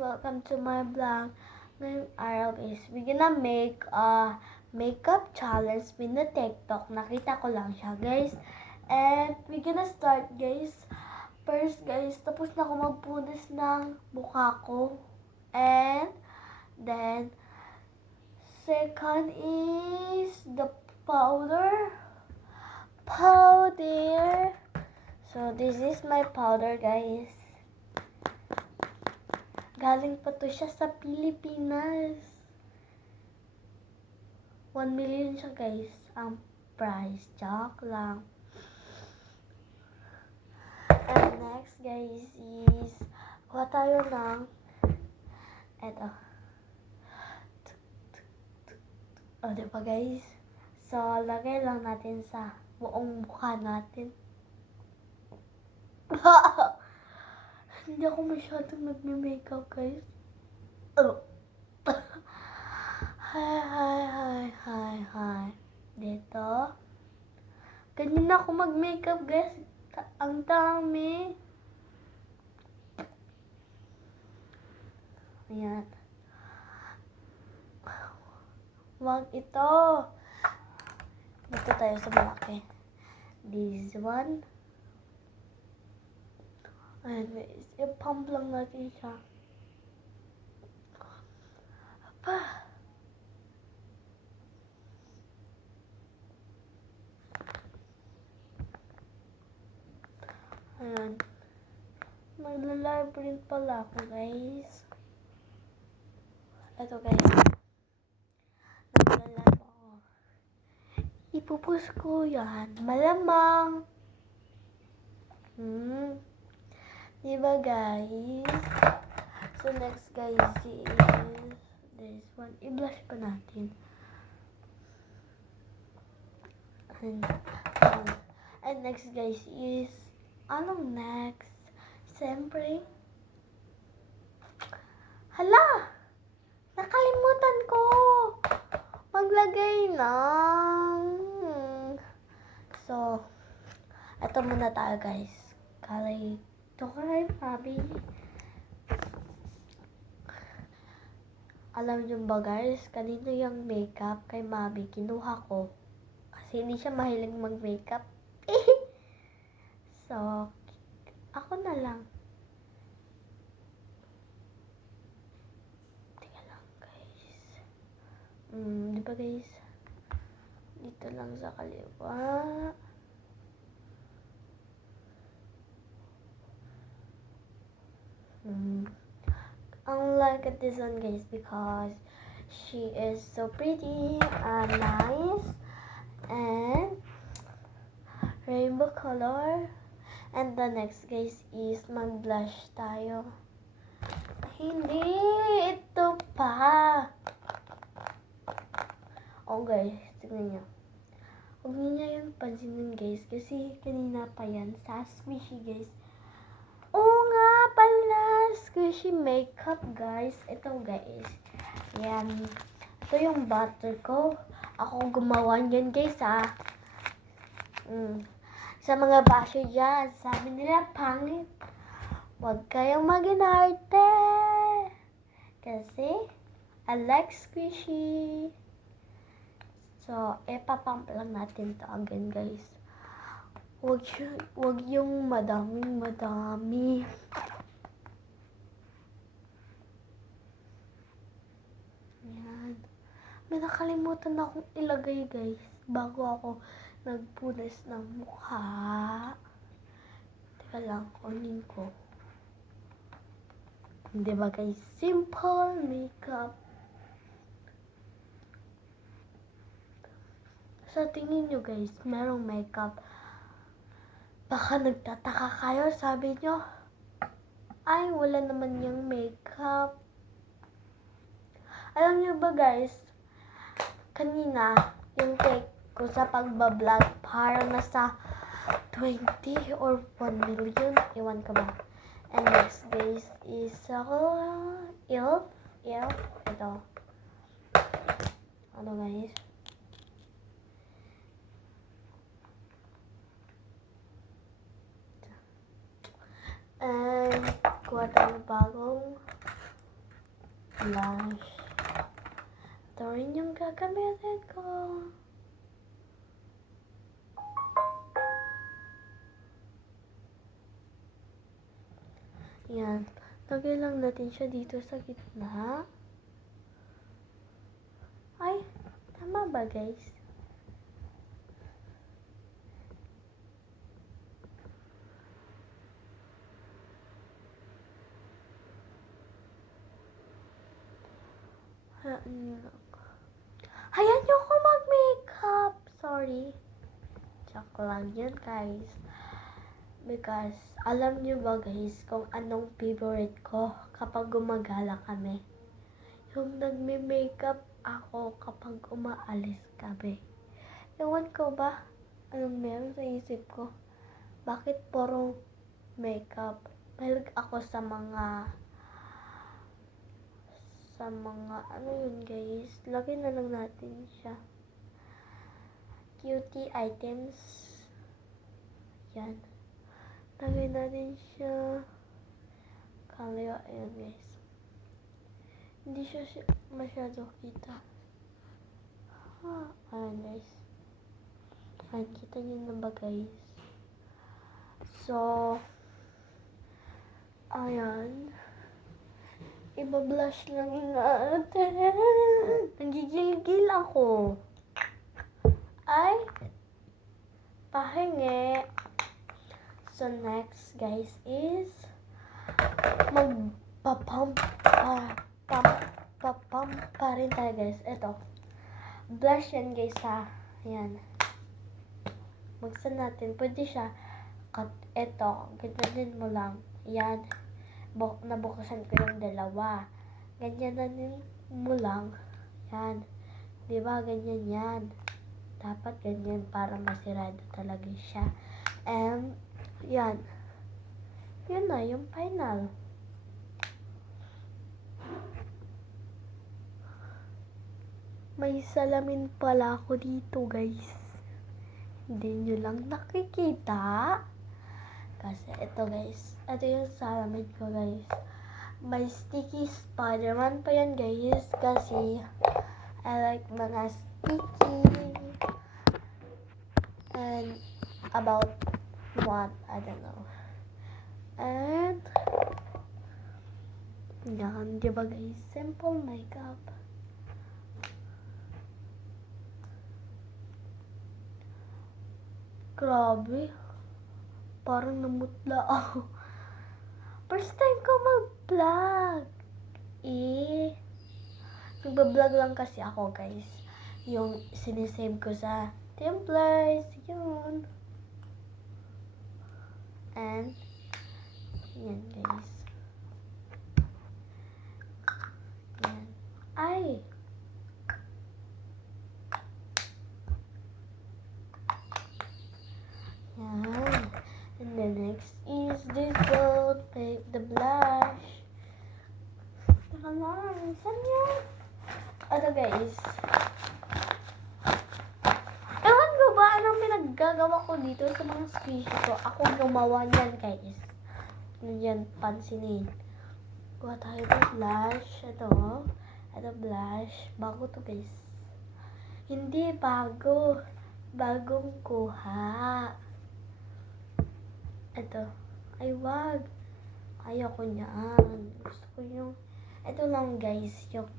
welcome to my vlog. Ngayong araw guys, we're gonna make a makeup challenge with the TikTok. Nakita ko lang siya guys. And we're gonna start guys. First guys, tapos na ako magpunas ng mukha ko. And then, second is the powder. So this is my powder guys. Galing pa to siya sa Pilipinas. 1 million siya guys. Ang price. Joke lang. And next guys is kuha tayo ng eto. O diba guys? So lagay lang natin sa buong mukha natin. Hindi ako masyadong nagme-makeup, guys. Oh. Hi. Dito. Ganyan ako mag-makeup, guys. Ang dami. Ayan. Wag ito. Dito tayo sa malaki. This one. Ayan guys, i-pump lang natin siya. Apa. Ayan. Magla-live print pala ako guys. Ito guys. Nagla-live ako. Ipupost ko yan. Malamang. Diba guys? So next guys is this one. I-blush pa natin. And next guys is anong next? Siyempre. Hala! Nakalimutan ko! Maglagay ng So, ito muna tayo guys. Ito kay Mami. Alam niyo ba guys, kanino yung makeup kay Mami kinuha ko. Kasi hindi siya mahilig mag-makeup. So, ako na lang. Tingnan lang guys. Di ba guys? Dito lang sa kaliwa. Like this one guys because she is so pretty and nice and rainbow color. And the next guys is mag-blush tayo. Hindi, ito pa. Oh guys, tignan nyo. Huwag niyo yung pansinin guys kasi kanina pa yan sa squishy guys. Oo nga pala, squishy makeup guys. Ito guys. Yan. Ito yung butter ko. Ako gumawa niyan guys ha. Sa mga basher dyan, sabi nila pangit. Huwag kayong mag-inarte. Kasi, I like squishy. So, ipapump lang natin to again guys. Huwag yung madami. Yan. May nakalimutan na akong ilagay guys. Bago ako nagpunas ng mukha. Teka lang, kunin ko. Diba guys? Simple makeup. Sa tingin nyo guys, merong makeup. Baka nagtataka kayo, sabi nyo, ay, wala naman yung makeup. Alam nyo ba guys, kanina, yung take ko sa pagbablog, parang nasa 20 or 1 million, iwan ko ba. And next guys is ELF, ito. Ano guys? And kuha tayo bagong blush. Ito rin yung gagamitin ko. Yan. Lagay lang natin siya dito sa gitna. Ay, tama ba guys? Hayaan niyo ako mag-makeup. Sorry. Joke lang yun guys. Because, alam niyo ba guys kung anong favorite ko kapag gumagala kami? Yung nagme-makeup ako kapag umaalis kami. Ewan ko ba? Anong meron sa isip ko? Bakit puro makeup? Mahilig ako sa mga ano yun guys. Lagay na lang natin siya. Cutie items. Yan. Lagay natin siya. Kaliwa. Ayan guys. Hindi siya masyado kita. Ayan guys. Ayan, kita nyo na ba guys? So, ayan. Iba-blush lang natin. Nagigil-gil ako. Ay, pahingi. So, next guys is magpapump pa rin tayo guys. Ito. Blush yan guys ha. Ayan. Buksan natin. Pwede siya. Ito. Ganyan mo lang. Yan. Nabuksan ko yung dalawa. Ganyan na din mo lang. Yan. Diba? Ganyan yan. Dapat ganyan para masirado talaga siya. And, yan. Yun na, yung final. May salamin pala ako dito, guys. Hindi nyo lang nakikita. Kasi ito, guys. Ito yung salamin ko, guys. May sticky Spider-Man pa yan, guys. Kasi I like mga sticky. And about what? I don't know. And yan, diba guys? Simple makeup. Grabe. Parang namutla ako. First time ko mag-vlog. Nagbablog lang kasi ako guys. Yung sinisave ko sa Templars. Yun. And yan guys. Yan. Ay! Yan. And the next is this gold, the blush. Teka lang, saan yun? Ano guys? Ewan ko ba anong pinaggagawa ko dito sa mga squishy ko? Ako gumawa niyan guys. Yan, pansinin. Kuha tayo ng blush. Ito blush. Bago to guys. Hindi bago. Bagong kuha. Ito. Ay, wag. Ayoko niyan. Gusto ko yung... Ito lang guys. Yung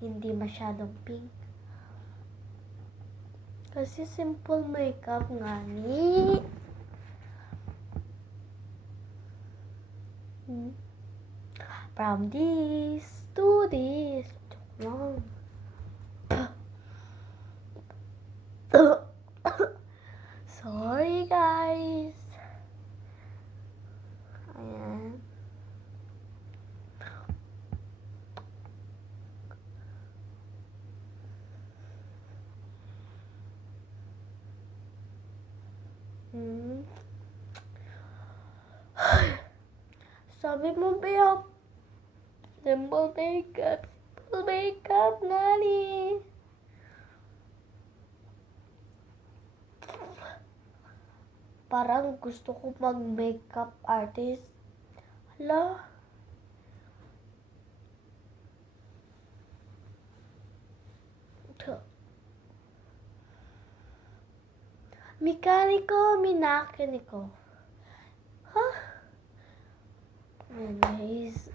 hindi masyadong pink. Kasi simple makeup nga ni. From this to this. Joke lang. Sorry guys. Ayan. Sabi mo ba simple makeup? Simple makeup nga ni. Parang gusto ko mag-makeup artist. Hala. Mekaniko, minakaniko. Huh? Ayan guys.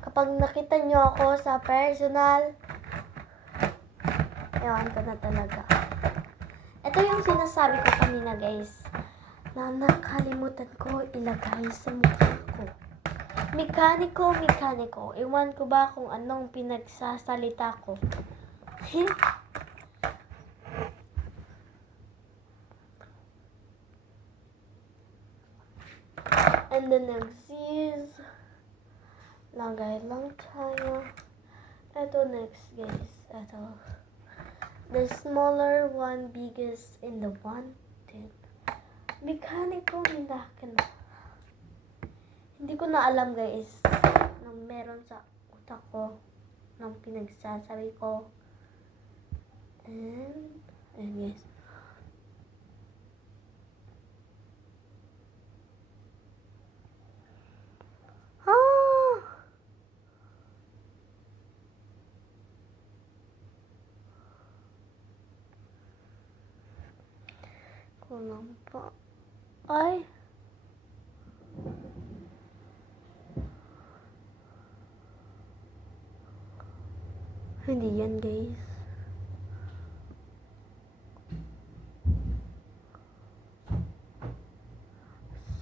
Kapag nakita nyo ako sa personal, ewan ko na talaga. Ito yung sinasabi ko kanina guys, na nakalimutan ko ilagay sa mukha ko. Mekaniko, mekaniko. Ewan ko ba kung anong pinagsasalita ko. And the next is, lagay lang tayo. Ito next guys. Ito. The smaller one, biggest in the one. Mekaniko, mekaniko. Hindi ko na alam guys. Nang meron sa utak ko. Nang pinagsasabi ko. And guys. Kulang pa. Ay. Hindi yan guys.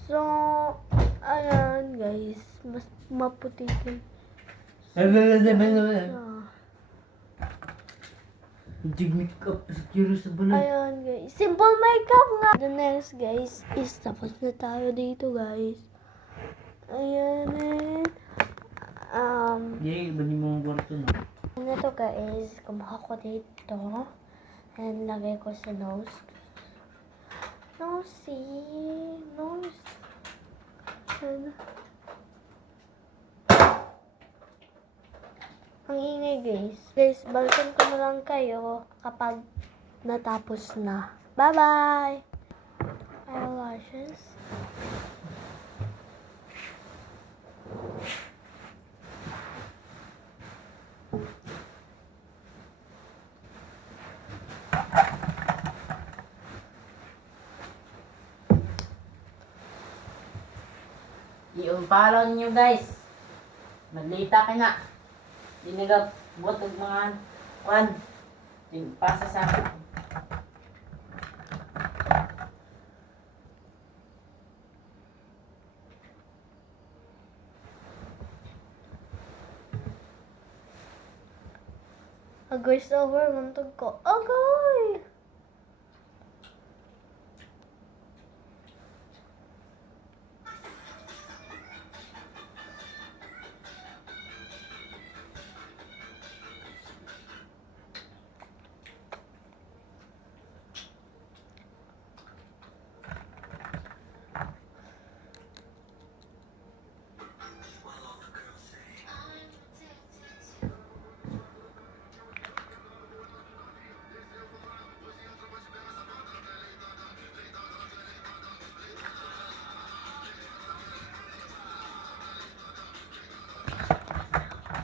So, ayan guys. Mas maputi din. Jig makeup sa curious sa bulan. Ayan guys. Simple makeup nga. The next guys is tapos na tayo dito guys. Ayan and Yay, bani mo ang kwarto na. ano to guys. Kumuha ko dito. And lagay ko sa nose. Nose. And ang ingay guys. Guys, balikan ko na lang kayo kapag natapos na. Bye-bye! Eyelashes. I-unfollow nyo guys. Maglita ka na. Dinigap buot og mga kwan. Pasa sa akin. Agoy sa over, muntog ko. Agoy!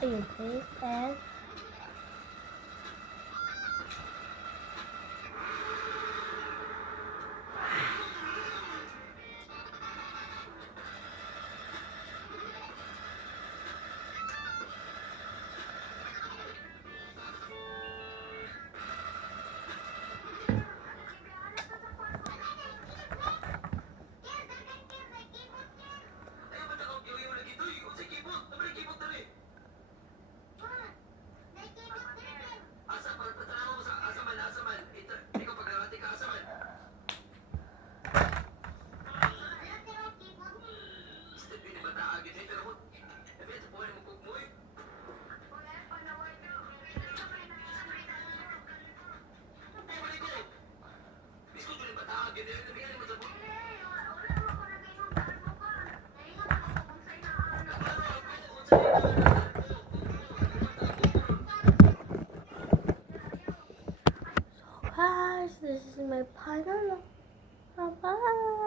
Ayun guys, and guys, this is my final. Bye-bye.